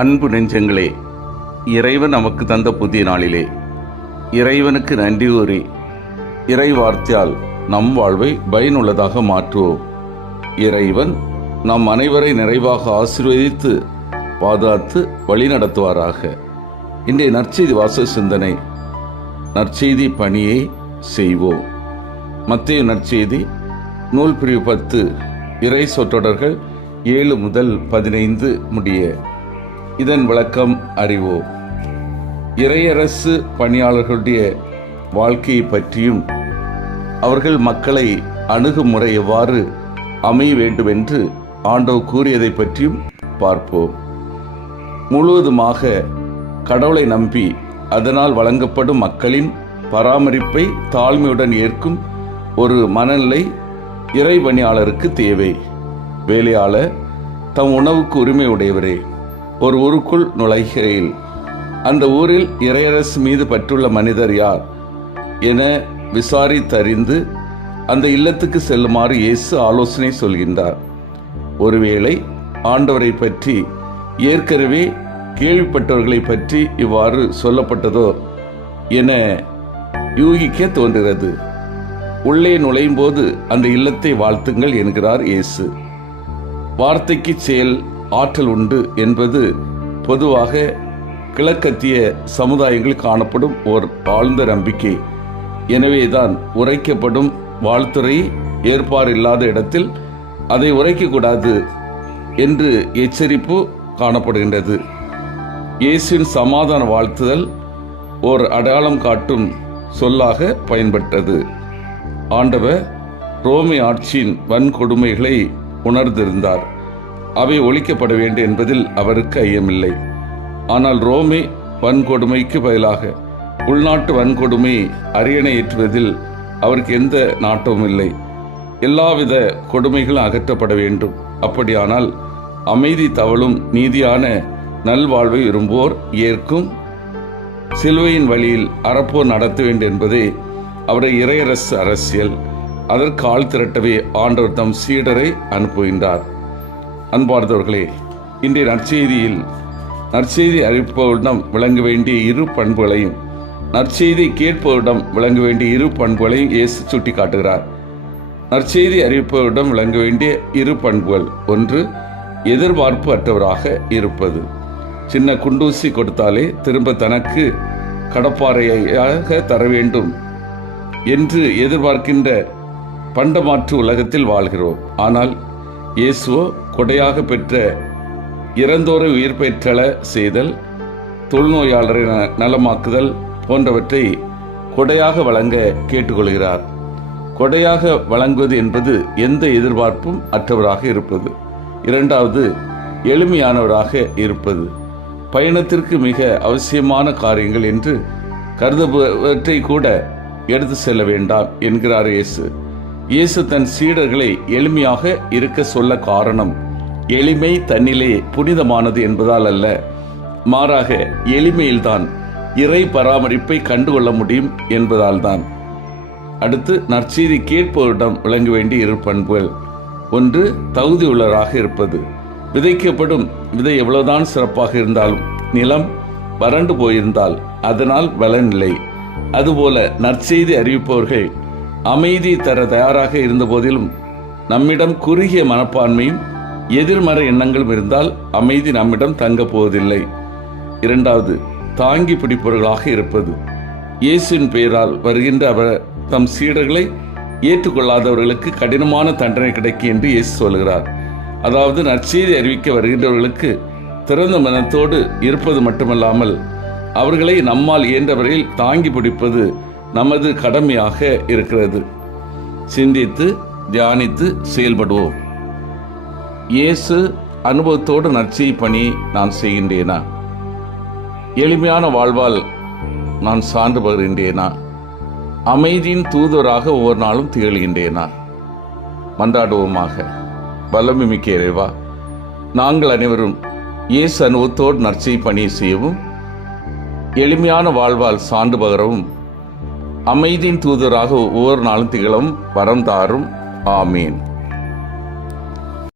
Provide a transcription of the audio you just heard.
அன்பு நெஞ்சங்களே, இறைவன் நமக்கு தந்த புதிய நாளிலே இறைவனுக்கு நன்றி கூறி இறை வார்த்தையால் நம் வாழ்வை பயனுள்ளதாக மாற்றுவோம். இறைவன் நம் அனைவரை நிறைவாக ஆசீர்வதித்து பாதுகாத்து வழிநடத்துவாராக. இன்றைய நற்செய்தி வாசக சிந்தனை, நற்செய்தி பணியை செய்வோம். மத்தேயு நற்செய்தி நூல் பிரிவு 10 இறை சொற்றொடர்கள் 7 முதல் 15 முடிய. இதன் விளக்கம் அறிவோம். இறையரசு பணியாளர்களுடைய வாழ்க்கையை பற்றியும் அவர்கள் மக்களை அணுகுமுறை எவ்வாறு அமைய வேண்டும் என்று ஆண்டவர் கூறியதை பற்றியும் பார்ப்போம். முழுவதுமாக கடவுளை நம்பி அதனால் வழங்கப்படும் மக்களின் பராமரிப்பை தாழ்மையுடன் ஏற்கும் ஒரு மனநிலை இறை பணியாளருக்கு தேவை. வேலையாளர் தம் உணவுக்கு உரிமை உடையவரே. ஒரு ஊருக்குள் நுழைகையில் அந்த ஊரில் இறையரசு மீது பற்றுள்ள மனிதர் யார் என விசாரித்தறிந்து அந்த இல்லத்துக்கு செல்லுமாறு இயேசு ஆலோசனை சொல்கின்றார். ஒருவேளை ஆண்டவரை பற்றி ஏற்கனவே கேள்விப்பட்டவர்களை பற்றி இவ்வாறு சொல்லப்பட்டதோ என யூகிக்க தோன்றுகிறது. உள்ளே நுழையும் போது அந்த இல்லத்தை வாழ்த்துங்கள் என்கிறார் இயேசு. வார்த்தைக்கு செயல் ஆற்றல் உண்டு என்பது பொதுவாக கிழக்கத்திய சமுதாயங்கள் காணப்படும் ஓர் ஆழ்ந்த நம்பிக்கை. எனவேதான் உரைக்கப்படும் வாழ்த்துறை ஏற்பாடு இல்லாத இடத்தில் அதை உரைக்கக்கூடாது என்று எச்சரிப்பு காணப்படுகின்றது. இயேசுவின் சமாதான வாழ்த்துதல் ஓர் அடையாளம் காட்டும் சொல்லாக பயன்பட்டது. ஆண்டவர் ரோமை ஆட்சியின் வன்கொடுமைகளை உணர்ந்திருந்தார். அவை ஒழிக்கப்பட வேண்டும் என்பதில் அவருக்கு ஐயமில்லை. ஆனால் ரோமே வன்கொடுமைக்கு பதிலாக உள்நாட்டு வன்கொடுமையை அரியணை ஏற்றுவதில் அவருக்கு எந்த நாட்டமும் இல்லை. எல்லாவித கொடுமைகளும் அகற்றப்பட வேண்டும். அப்படியானால் அமைதி தவழும் நீதியான நல்வாழ்வை விரும்புவோர் ஏற்கும் சிலுவையின் வழியில் அறப்போர் நடத்த வேண்டும் என்பதே அவருடைய இறையரசு அரசியல். அதற்கு ஆள் திரட்டவே ஆண்டவர் தம் சீடரை அனுப்புகின்றார். அன்பார்ந்தவர்களே, இன்றைய நற்செய்தியில் நற்செய்தி அறிவிப்பவரிடம் விளங்க வேண்டிய இரு பண்புகளையும் நற்செய்தி கேட்பவரிடம் விளங்க வேண்டிய இரு பண்புகளையும் இயேசு சுட்டி காட்டுகிறார். நற்செய்தி அறிவிப்பவரிடம் விளங்க வேண்டிய இரு பண்புகள்: ஒன்று, எதிர்பார்ப்பு அற்றவராக இருப்பது. சின்ன குண்டூசி கொடுத்தாலே திரும்ப தனக்கு கடப்பாறையாக தர வேண்டும் என்று எதிர்பார்க்கின்ற பண்டமாற்று உலகத்தில் வாழ்கிறோம். ஆனால் இயேசுவோ கொடையாக பெற்ற இறந்தோரை உயிர் பெற்றள செய்தல், தொழுநோயாளரை நலமாக்குதல் போன்றவற்றை கொடையாக வழங்க கேட்டுக்கொள்கிறார். கொடையாக வழங்குவது என்பது எந்த எதிர்பார்ப்பும் அற்றவராக இருப்பது. இரண்டாவது, எளிமையானவராக இருப்பது. பயணத்திற்கு மிக அவசியமான காரியங்கள் என்று கருதுபவற்றை கூட எடுத்து செல்ல வேண்டாம் என்கிறார் இயேசு. இயேசு தன் சீடர்களை எளிமையாக இருக்க சொல்ல காரணம் எளிமை தன்னிலே புனிதமானது என்பதால் அல்ல, மாறாக எளிமையில்தான் இறை பராமரிப்பை கண்டுகொள்ள முடியும் என்பதால் தான். அடுத்து, நற்செய்தி கேட்பவரிடம் விளங்க வேண்டிய இரு பண்புகள். ஒன்று, தகுதியுள்ளவராக இருப்பது. விதைக்கப்படும் விதை எவ்வளவுதான் சிறப்பாக இருந்தாலும் நிலம் வறண்டு போயிருந்தால் அதனால் பலனில்லை. அதுபோல நற்செய்தி அறிவிப்பவர்கள் அமைதி தர தயாராக இருந்த போதிலும் நம்மிடம் குறுகிய மனப்பான்மையும் எதிர்மறை எண்ணங்களும் இருந்தால் அமைதி நம்மிடம் தங்க போவதில்லை. இரண்டாவது, தாங்கி பிடிப்பவர்களாக இருப்பது. இயேசுவின் பெயரால் வருகின்ற அவர் தம் சீடர்களை ஏற்றுக்கொள்ளாதவர்களுக்கு கடினமான தண்டனை கிடைக்கும் என்று இயேசு சொல்கிறார். அதாவது நற்செய்தி அறிவிக்க வருகின்றவர்களுக்கு திறந்த மனத்தோடு இருப்பது மட்டுமல்லாமல் அவர்களை நம்மால் இயன்றவரையில் தாங்கி பிடிப்பது நமது கடமையாக இருக்கிறது. சிந்தித்து தியானித்து செயல்படுவோம். இயேசு அனுபவத்தோடு நற்செய்தி பணி நான் செய்கின்றேனா? எளிமையான வாழ்வால் நான் சான்று பகிர்கின்றேனா? அமைதியின் தூதராக ஒவ்வொரு நாளும் திகழ்கின்றேனா? மன்றாடுவோமாக. வல்லமை மிக்க இறைவா, நாங்கள் அனைவரும் இயேசு அனுபவத்தோடு நற்செய்தி பணியை செய்யவும், எளிமையான வாழ்வால் சான்று பகரவும், அமைதியின் தூதராக ஒவ்வொரு நாளும் திகழவும் வரம் தாரும். ஆமீன்.